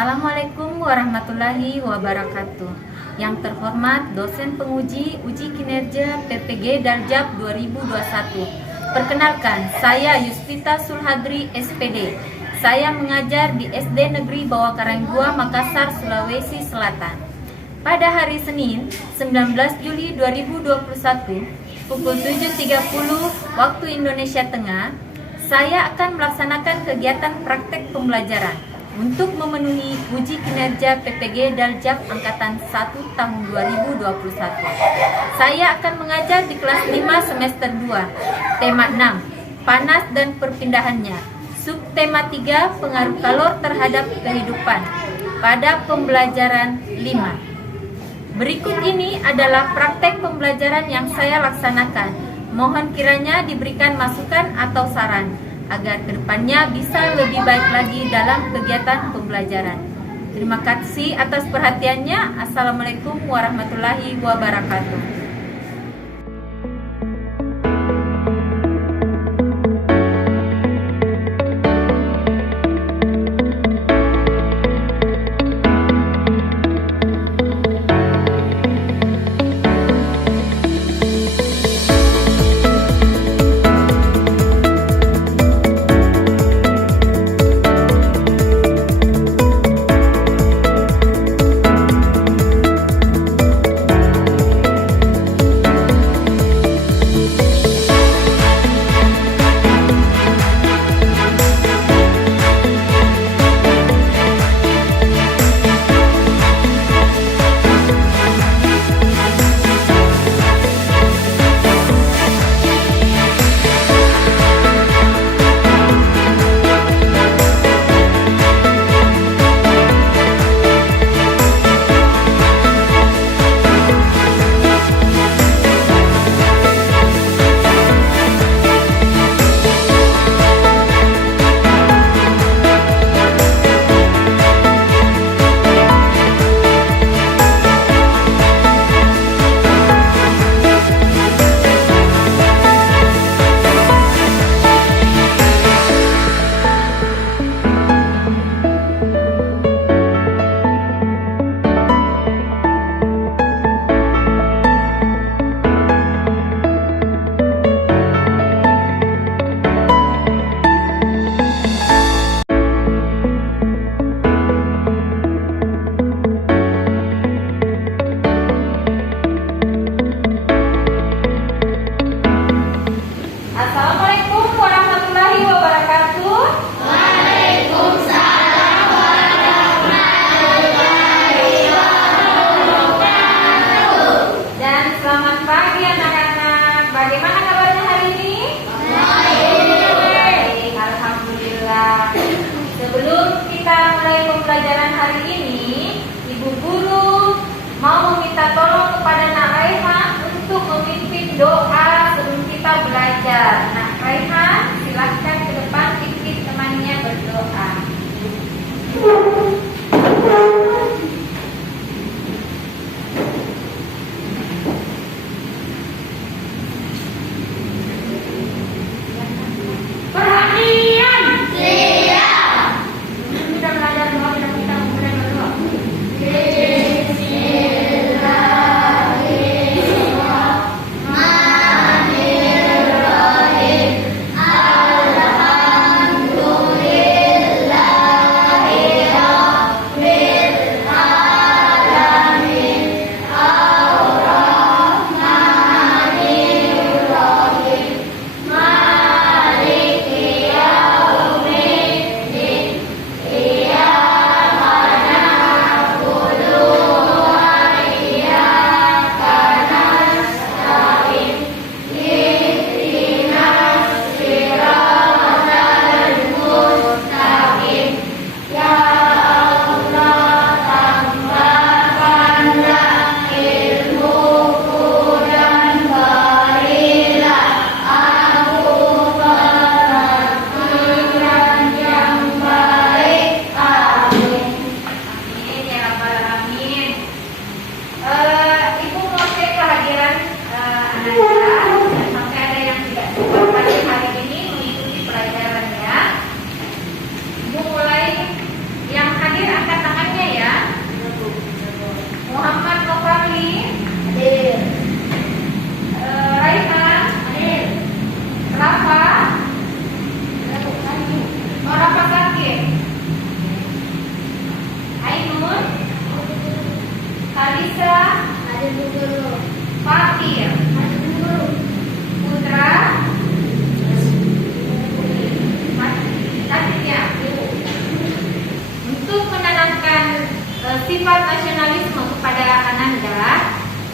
Assalamualaikum warahmatullahi wabarakatuh. Yang terhormat dosen penguji uji kinerja PPG Darjab 2021. Perkenalkan, saya Yustita Sulhadri SPD. Saya mengajar di SD Negeri Bawah Karang 2 Makassar, Sulawesi Selatan. Pada hari Senin, 19 Juli 2021, pukul 7.30 waktu Indonesia Tengah, saya akan melaksanakan kegiatan praktek pembelajaran untuk memenuhi uji kinerja PPG Darjab Angkatan 1 tahun 2021. Saya akan mengajar di kelas 5 semester 2, tema 6, panas dan perpindahannya, subtema 3, pengaruh kalor terhadap kehidupan, pada pembelajaran 5. Berikut ini adalah praktek pembelajaran yang saya laksanakan. Mohon kiranya diberikan masukan atau saran agar kedepannya bisa lebih baik lagi dalam kegiatan pembelajaran. Terima kasih atas perhatiannya. Assalamualaikum warahmatullahi wabarakatuh.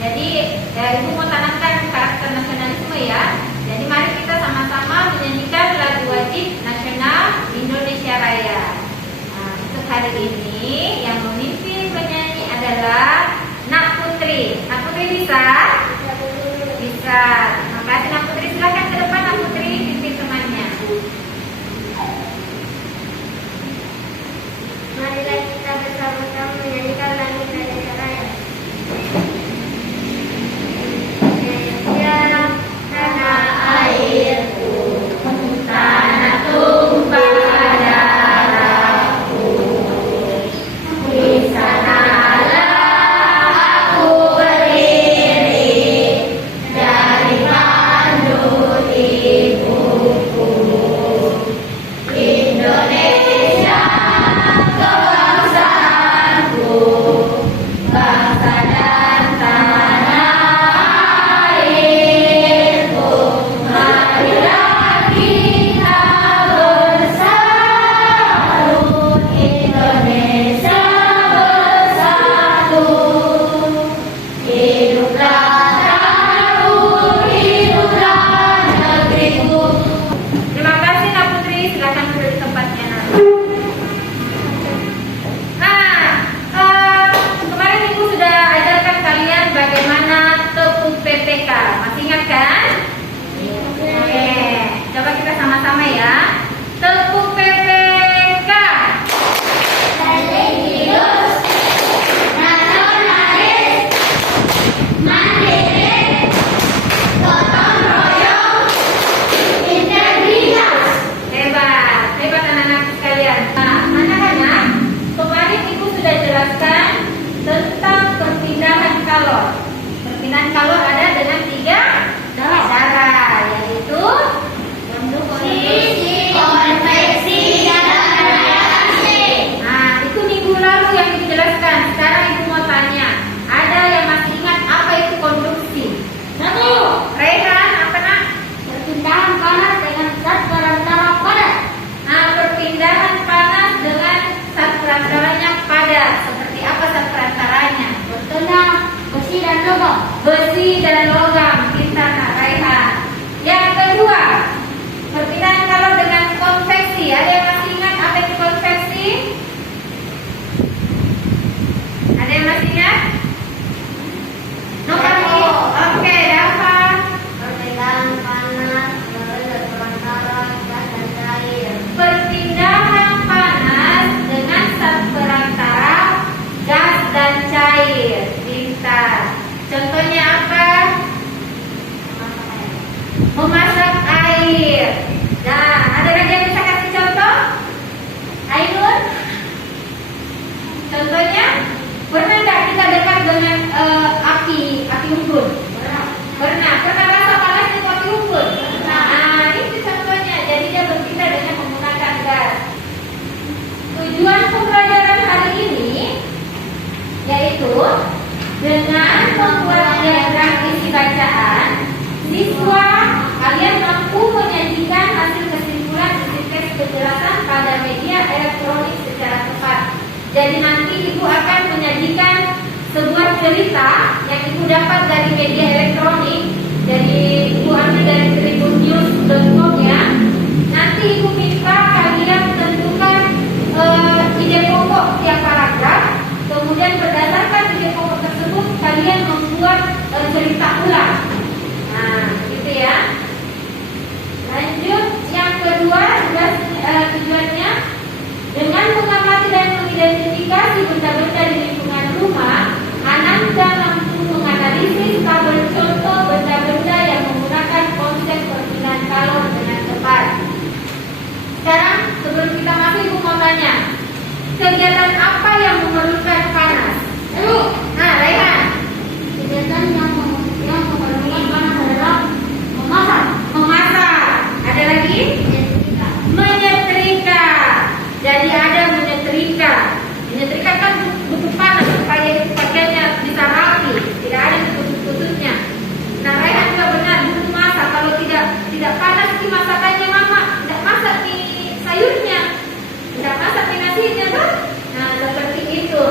Jadi Ibu mau tanamkan karakter nasionalisme ya. Jadi mari kita sama-sama menyanyikan lagu wajib nasional Indonesia Raya. Nah, untuk hari ini yang memimpin penyanyi adalah Nak Putri. Nak Putri bisa? Bisa. Terima kasih Nak Putri. Silakan ke depan Nak Putri, pimpin temannya. Marilah kita bersama-sama menyanyikan lagu Indonesia Raya. Indonesia tanah airku, tanah tumpah darahku. Di sanalah aku berdiri dari pandu ibuku. Indonesia kebangsaanku, bangsa dan tanah airku. Marilah kita bersatu, Indonesia bersatu. Hiduplah tanahku, hiduplah negeriku. Terima kasih Nak Putri. Silakan duduk di tempatnya Nak. Kemarin Ibu sudah ajarkan kalian bagaimana tepuk PPK. Masih ingat kan? Oke, coba kita sama-sama ya. Tepuk PPK. Religius, nasionalis, mandiri, gotong royong, integritas. Hebat, hebat anak-anak sekalian. Nah, anak-anak, kemarin Ibu sudah jelaskan tentang perpindahan kalor. Perpindahan kalor ada dengan 3 cara, yaitu Sisi, konveksi, dan reaksi. nah, itu minggu lalu yang Ibu jelaskan. Sekarang Ibu mau tanya, ada yang masih ingat apa itu konduksi? Satu, Rehan, apa nak? perpindahan panas dengan zat perantara padat. Nah, perpindahan panas dengan zat perantaranya padat. Seperti apa zat perantaranya? Contohnya besi dan logam. Besi dan logam. Pintar nak Rehan. Yang kedua, perpindahan kalor dengan konveksi. Ada yang masih ingat apa itu konveksi? Ada yang masih ingat? Nomor 2. Oke, Dava. Perpindahan panas dengan zat perantara gas dan cair. Perpindahan panas dengan zat perantara gas dan cair. Pintar. Contohnya apa? Memasak air. Nah, ada lagi yang bisa kasih contoh? Ainun? Contohnya, pernah nggak kita dekat dengan api unggun? Pernah. Pernah rasa panas di api unggun? Nah, itu contohnya. Jadi dia berpindah dengan menggunakan gas. Tujuan pembelajaran hari ini yaitu dengan membuat diagram isi bacaan, siswa kalian mampu menyajikan hasil kesimpulan isi tes kejelasan pada media elektronik secara tepat. Jadi nanti Ibu akan menyajikan sebuah cerita yang Ibu dapat dari media elektronik. Jadi Ibu ambil dari tribunnews.com ya. Nanti Ibu minta kalian tentukan ide pokok tiap paragraf. Kemudian berdasarkan ide pokok tersebut kalian membuat cerita ulang. Nah, gitu ya. Lanjut, yang kedua tujuannya dengan mengamati dan mengidentifikasi benda-benda di lingkungan rumah, Ananda mampu menganalisis tabel contoh benda-benda yang menggunakan konsep perpindahan kalor dengan tepat. Sekarang sebelum kita masuk, Ibu mau tanya, kegiatan apa yang memerlukan panas? Nah, Rehan. Kegiatan yang memerlukan panas adalah memasak. Memasak. Ada lagi? Menyetrika. Jadi ada menyetrika. Menyetrika kan butuh panas supaya pakaiannya bisa rapi, tidak ada putus-putusnya. Nah, Rehan juga benar butuh masak. Kalau tidak panas di masakannya mama, tidak masak di sayurnya, tidak masak di nasinya kan? Nah, seperti itu.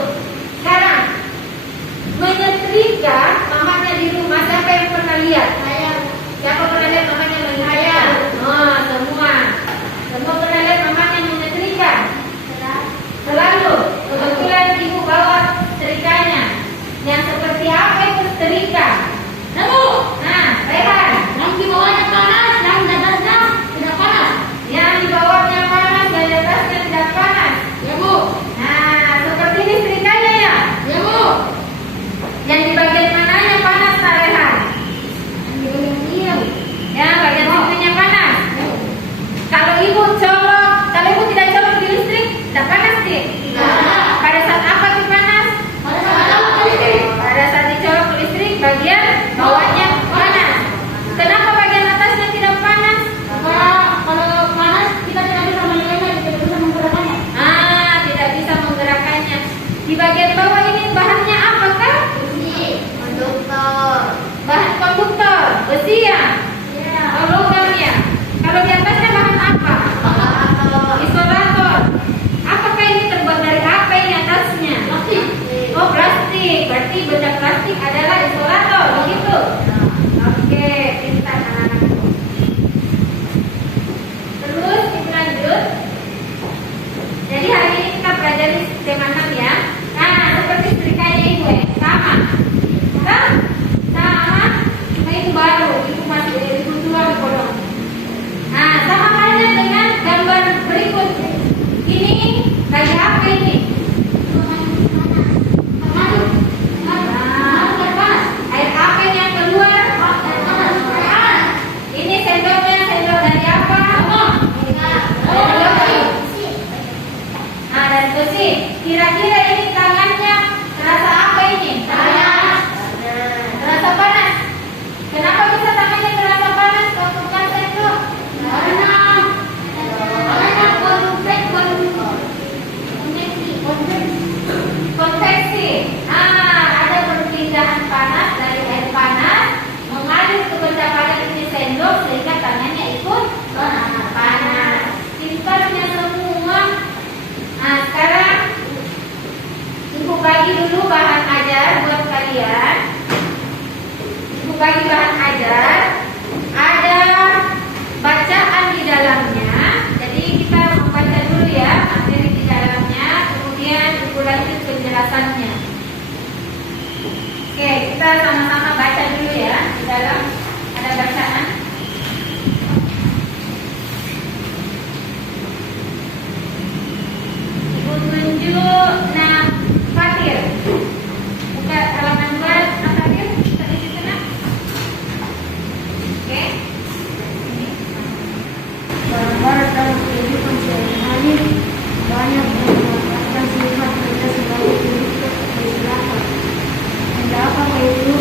yaitu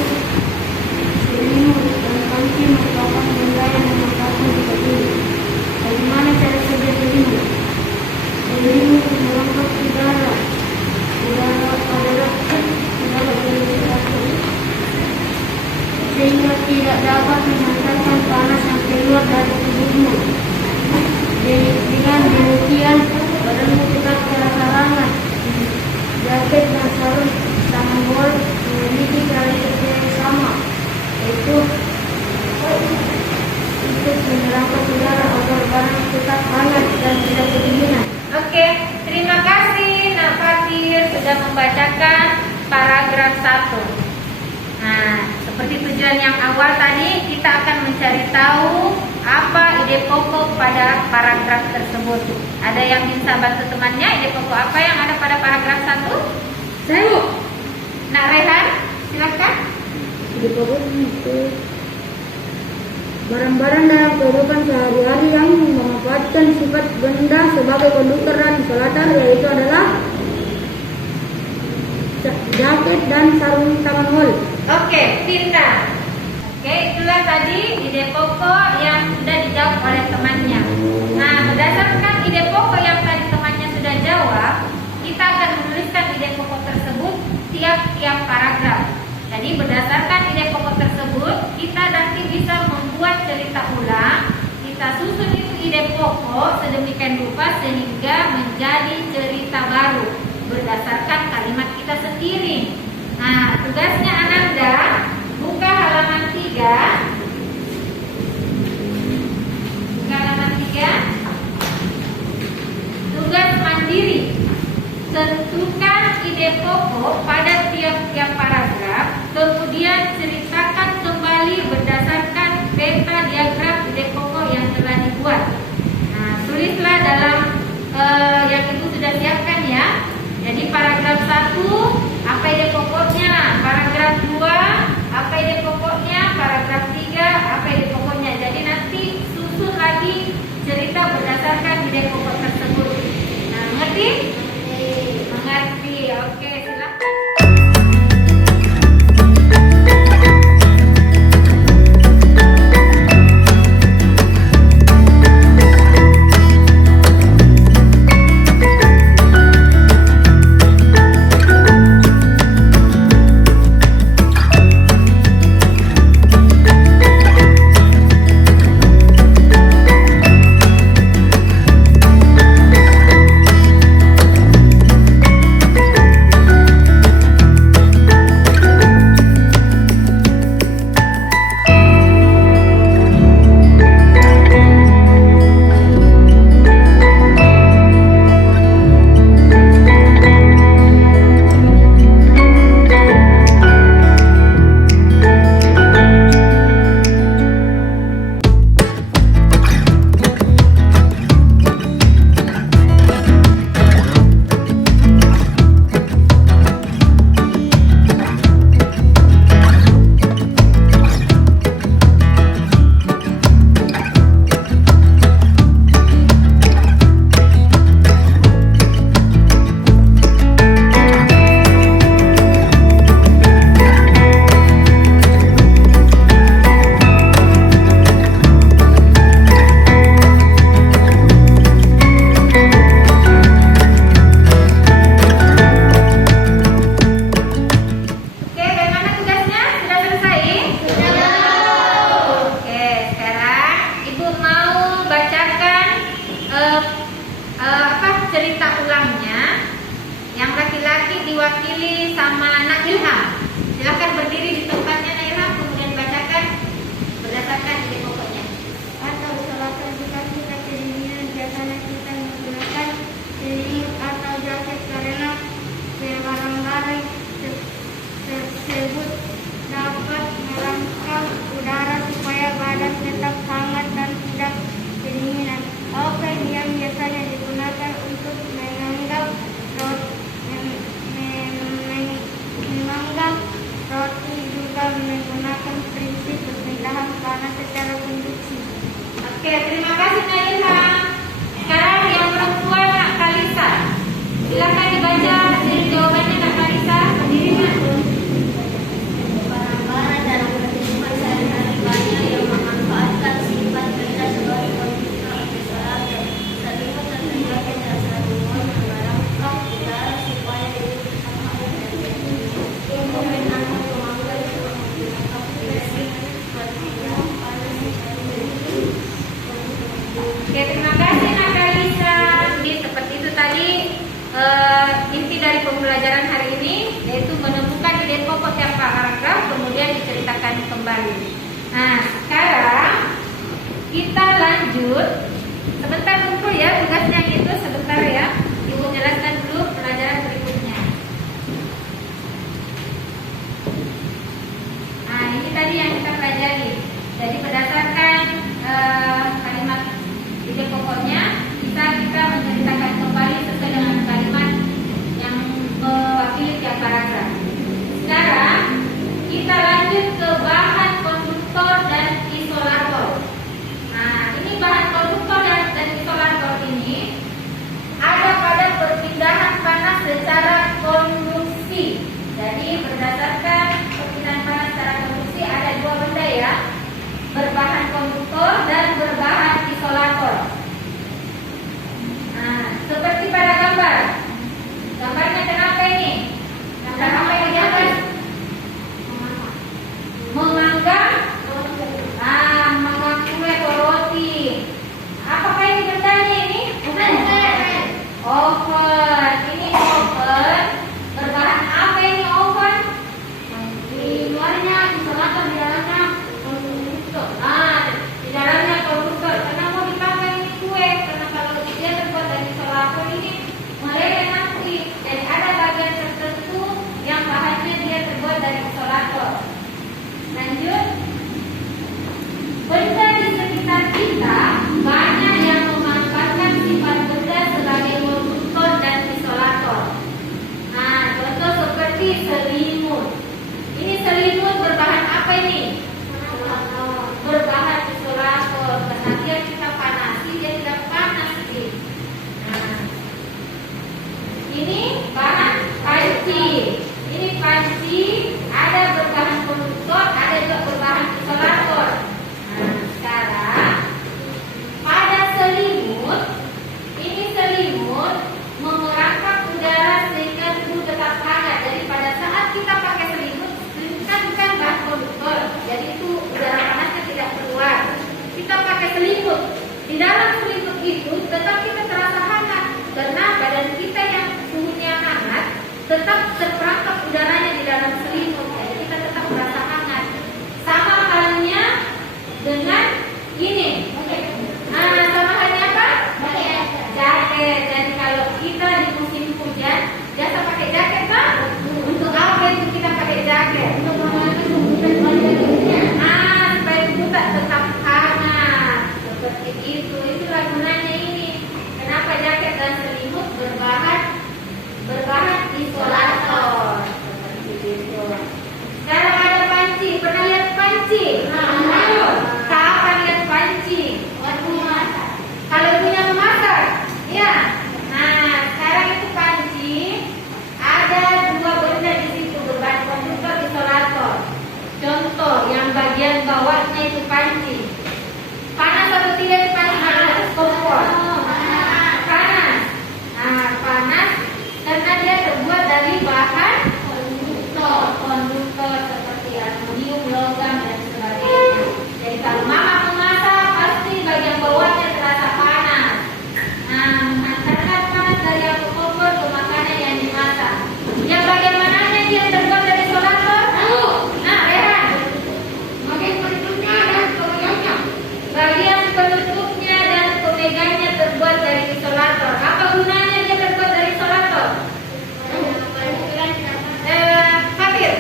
selimut dan panci merupakan benda yang merupakan tempat tidur. Bagaimana cara kerja selimut? Selimut melengkap udara adalah udara berlapis sehingga tidak dapat menghantarkan panas yang keluar dari tubuhmu. Dengan demikian, badanmu tetap terasa hangat. Jaket dan sarung tangan bol memiliki cara kerja yang sama, yaitu untuk menyerangkan udara agar barang tetap hangat dan tidak kedinginan. Oke, terima kasih Nak Fatir sudah membacakan paragraf 1. Nah, seperti tujuan yang awal tadi, kita akan mencari tahu apa ide pokok pada paragraf tersebut. Ada yang bisa bantu temannya? Ide pokok apa yang ada pada paragraf 1? Saya Nak Rehan, silakan. di pokoknya itu barang-barang dalam kehidupan sehari-hari yang memanfaatkan sifat benda sebagai konduktor dan isolator, yaitu adalah jaket dan sarung tangan wol. Oke, pintar. Oke, itulah tadi ide pokok yang sudah dijawab oleh temannya. Nah, berdasarkan ide pokok yang tadi temannya sudah jawab, kita akan menuliskan ide pokok tersebut tiap-tiap paragraf. Jadi berdasarkan ide pokok tersebut, kita nanti bisa membuat cerita ulang. Kita susun itu ide pokok sedemikian rupa sehingga menjadi cerita baru berdasarkan kalimat kita sendiri. Nah, tugasnya Ananda, buka halaman 3. Buka halaman 3. Tugas mandiri. Tentukan ide pokok pada tiap-tiap paragraf, kemudian ceritakan kembali berdasarkan peta diagram ide pokok yang telah dibuat. Nah, tulislah dalam yang ibu sudah siapkan ya. Jadi paragraf 1, apa ide pokoknya? Paragraf 2, apa ide pokoknya? Paragraf 3, apa ide pokoknya? Jadi nanti susun lagi cerita berdasarkan ide pokok tersebut. Nah, mengerti? Mengerti. Oke, silakan. diwakili sama Nak Ilham. Silakan berdiri di tempatnya Nak Ilham, kemudian bacakan berdasarkan ide pokoknya. Atau selatan kita kedinginan biasanya kita menggunakan selimut atau jaket karena barang-barang tersebut dapat merangkap udara supaya badan tetap hangat dan tidak kedinginan. Oke, yang biasanya digunakan untuk menganggap roti juga menggunakan prinsip perpindahan panas secara kembali. Nah, sekarang kita lanjut. Sebentar kumpul ya tugasnya itu sebentar ya. Ibu jelaskan dulu pelajaran berikutnya. Nah, ini tadi yang kita pelajari. Jadi berdasarkan kalimat ide pokoknya, kita menceritakan kembali sesuai dengan kalimat yang mewakili tiap paragraf. Sekarang kita lanjut ke bahan konduktor dan isolator. Nah, ini bahan konduktor dan isolator ini ada pada perpindahan panas secara konduksi. Jadi berdasarkan perpindahan panas secara konduksi ada dua benda ya, berbahan konduktor dan berbahan isolator. Nah, seperti pada gambar. Gambarnya kenapa ini? Gambar apa yang di atas? Memanggang, memanggang kue atau roti. Apakah ini bendanya ini? Oven. Ini oven. Berbahan apa ini oven? Di luarnya isolator, di dalamnya konduktor. Di dalamnya konduktor. Karena mau dipakai ini kue. Karena kalau dia terbuat dari isolator ini meleleh nanti. Jadi ada bagian tertentu yang bahannya dia terbuat dari isolator. Lanjut. Benda di sekitar kita banyak yang memanfaatkan sifat benda sebagai konduktor dan isolator. Nah, contoh seperti selimut. Ini selimut berbahan apa ini? Berbahan isolator. Karena dia kita panasi, dia tidak panas sih. Nah, ini bahan panci. Ini panci ada berbahan konduktor, ada juga berbahan isolator. Nah, sekarang pada selimut, ini selimut mengerangkap udara sehingga tubuh tetap hangat. Jadi pada saat kita pakai selimut kan bukan bahan konduktor, jadi itu udara panasnya tidak keluar. Kita pakai selimut, di dalam selimut itu tetap kita terasa hangat karena badan kita yang suhunya hangat tetap terperangkap udaranya di dalam selimut. Jadi kita tetap merasa hangat. Sama halnya dengan ini. Sama halnya apa? Jaket. Jadi kalau kita di musim hujan, biasa pakai jaket kan? Untuk apa itu kita pakai jaket? Supaya tubuh tetap hangat. Seperti itu. Itulah gunanya ini. Kenapa jaket dan selimut berbahan isolator? Seperti itu. Sekarang ada panci. Pernah lihat panci? Kapan lihat panci? Kalau punya memasak, ya. Nah, sekarang itu panci ada dua benda di situ berbahan konduktor isolator. Contoh yang bagian bawahnya itu panci. Panas atau tidak di panci? Kompor. Panas. Nah, panas karena dia terbuat dari bahan konduktor seperti aluminium, logam dan sebagainya. Jadi kalau mama memasak pasti bagian bawahnya terasa panas. Nah, menghantarkan panas dari api kompor ke makanan yang dimasak. Yang bagian mananya dia terbuat dari isolator? Nah, Rehan. Bagian penutupnya dan pemegangnya. Bagian penutupnya dan pemegangnya terbuat dari isolator. Apa gunanya dia terbuat dari isolator? Hadir.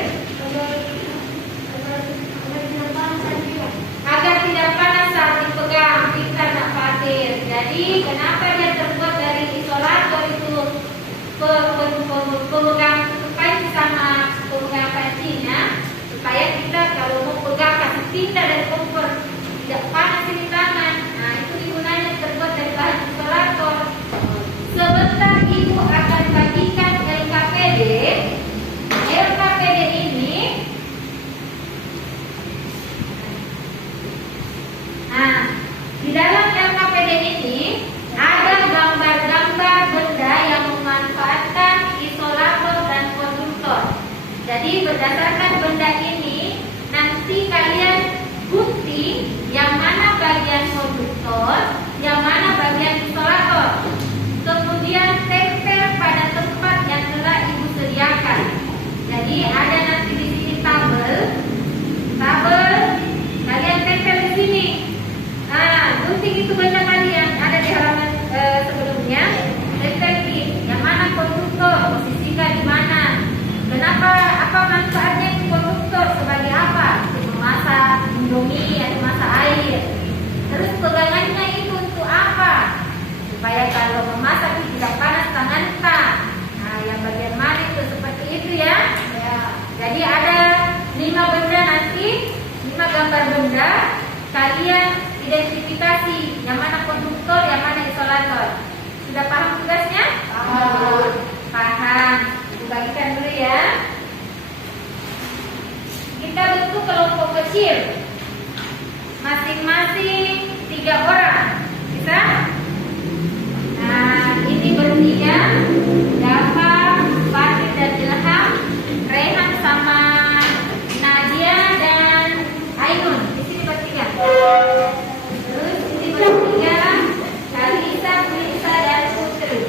Agar tidak panas saat dipegang, pintar nak patir. Jadi kenapa dia terbuat dari isolator itu? Pemegang panci sama pemegang pancinya supaya kita kalau mau pegang kasih pindah dari kompor tidak panas di tangan. Nah, itu gunanya terbuat dari bahan isolator. Sebentar ibu akan bagikan LKPD. LKPD ini di dalam LKPD ini ada gambar-gambar benda yang memanfaatkan isolator dan konduktor. Jadi berdasarkan benda ini nanti kalian gunting yang mana bagian kalian identifikasi yang mana konduktor, yang mana isolator. Sudah paham tugasnya? Paham. Bagikan dulu ya. Kita bentuk kelompok kecil, masing-masing 3 orang. Bisa? Nah, ini bertiga, Dafa, Fatih dan Ilham, Rehan sama Nadia dan Ainun. Di sini bertiga. Terus ini bertiga, Kalisa, Kulisa dan Putri.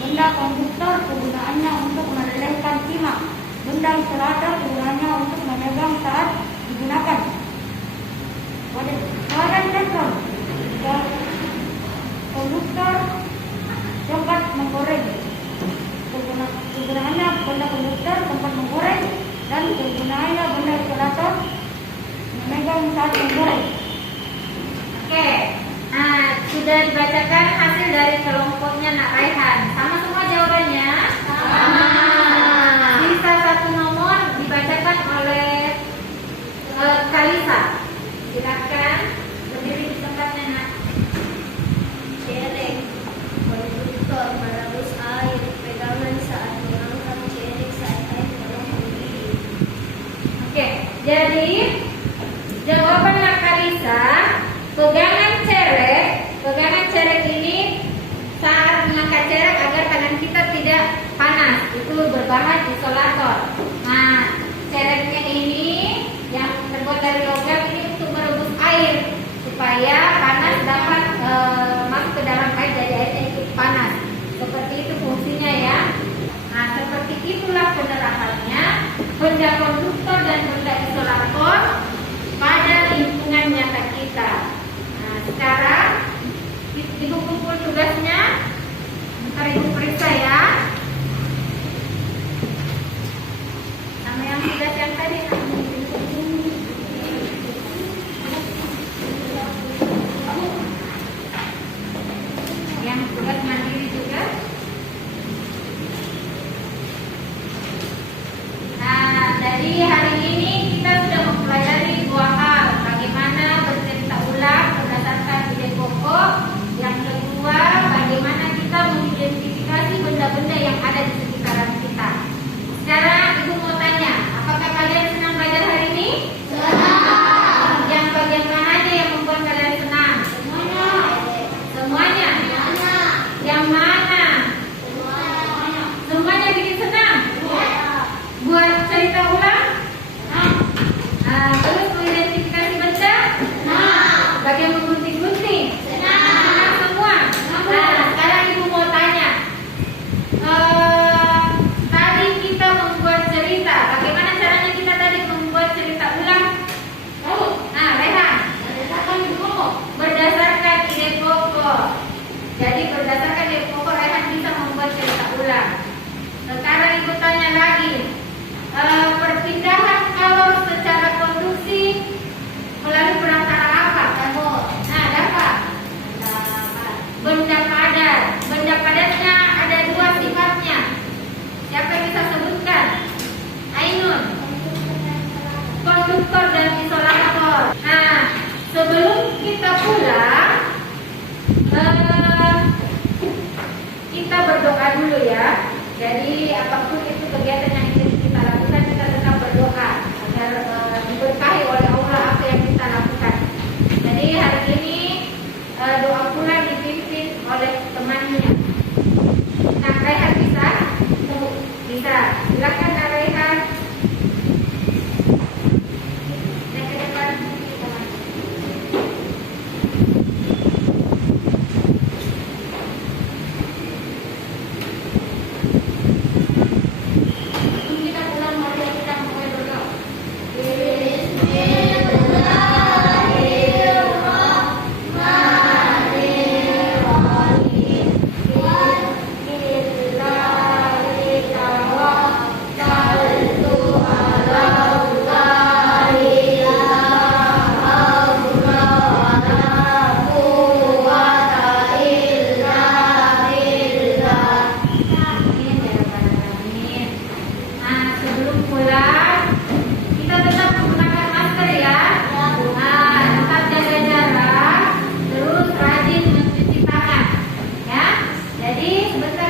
Benda konduktor kegunaannya untuk merelehkan timah. Benda isolator kegunaannya untuk memegang saat digunakan. Wadah telepon. Konduktor tempat menggoreng. Kegunaannya benda konduktor tempat menggoreng, dan kegunaannya benda isolator memegang saat menggoreng. Oke. Nah, sudah dibacakan hasil dari kelompoknya Nak Raihan. Sama semua jawabannya? Sama. Sisa satu nomor dibacakan oleh Kalisa. Silakan berdiri di tempatnya, Nak. Cerek, konduktor, merebus air, pegangan saat mengangkat cerek saat air dalam mendidih. Oke, jadi jawaban Nak Kalisa, pegangan cerek ini saat mengangkat cerek agar tangan kita tidak panas, itu berbahan isolator. Nah, cereknya ini yang terbuat dari logam ini untuk merebus air. supaya panas dapat masuk ke dalam air dari airnya ikut panas. Seperti itu fungsinya ya. Nah, seperti itulah penerapannya benda konduktor dan benda isolator pada lingkungan nyata kita. Nah, sekarang Ibu kumpul tugasnya, ntar Ibu periksa ya. Sama yang tugas yang tadi. Yang tugas mandiri juga. Nah, jadi hari ini kita sudah mempelajari dua hal. Bagaimana bercerita ulang berdasarkan ide pokok. Yang kedua, bagaimana kita mengidentifikasi benda-benda yang ada di sekitaran kita. Sekarang Ibu mau tanya, apakah kalian senang belajar hari ini? Senang. Yang bagian mana aja yang membuat kalian senang? Semuanya. Semuanya? Semuanya. Yang mana? Semuanya. Semuanya bikin senang? Iya. Buat cerita ulang? Nah, terus mengidentifikasi benda? Senang. Bagian menggunting-gunting? Senang semua. Nah, sekarang Ibu mau tanya. Tadi kita membuat cerita. Bagaimana caranya kita tadi membuat cerita ulang? Nah, Rehan. Berdasarkan ide pokok. Jadi berdasarkan ide pokok Rehan bisa membuat cerita ulang. Sekarang Ibu tanya lagi. Perpindahan kalor secara konduksi melalui perantara apa? Nah, dapat. Benda padat. Benda padatnya ada dua sifatnya. Siapa yang bisa sebutkan? Ainun. Konduktor dan isolator. Nah, sebelum kita pulang, kita berdoa dulu ya. Jadi apapun itu kegiatan yang ingin kita lakukan, kita tetap berdoa agar diberkahi oleh Allah apa yang kita lakukan. Jadi hari ini doa pulang dipimpin oleh temannya. Nah, Raihan bisa? Bisa. Silakan Kak Raihan. Naik ke depan. Kita pulang mari kita mulai berdoa. Nah, sebelum pulang kita tetap menggunakan masker ya. Nah, tetap jaga jarak, terus rajin mencuci tangan ya. Jadi sebentar